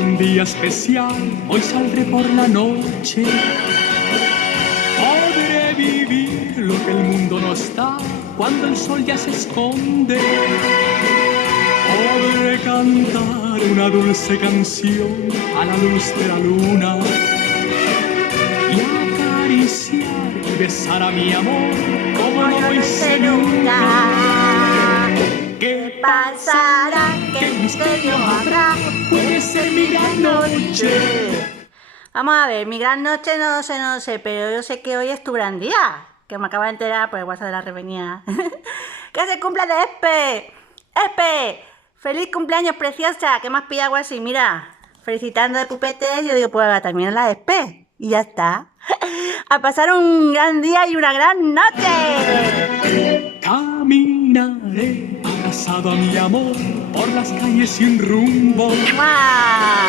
un día especial, hoy saldré por la noche. Podré vivir lo que el mundo no está cuando el sol ya se esconde. Podré cantar una dulce canción a la luz de la luna y acariciar y besar a mi amor como no lo hice nunca. ¿Qué pasará? ¿Qué misterio habrá? Puede ser mi gran noche. Vamos a ver, mi gran noche no sé, pero yo sé que hoy es tu gran día, que me acabo de enterar por el WhatsApp de la revenida. ¡Que se cumple de Espe! ¡Espe! ¡Feliz cumpleaños, preciosa! ¿Qué más pilla algo así? Mira, felicitando de pupetes, yo digo, pues también la Espe. Y ya está. A pasar un gran día y una gran noche. Caminaré abrazado a mi amor por las calles sin rumbo. ¡Mua!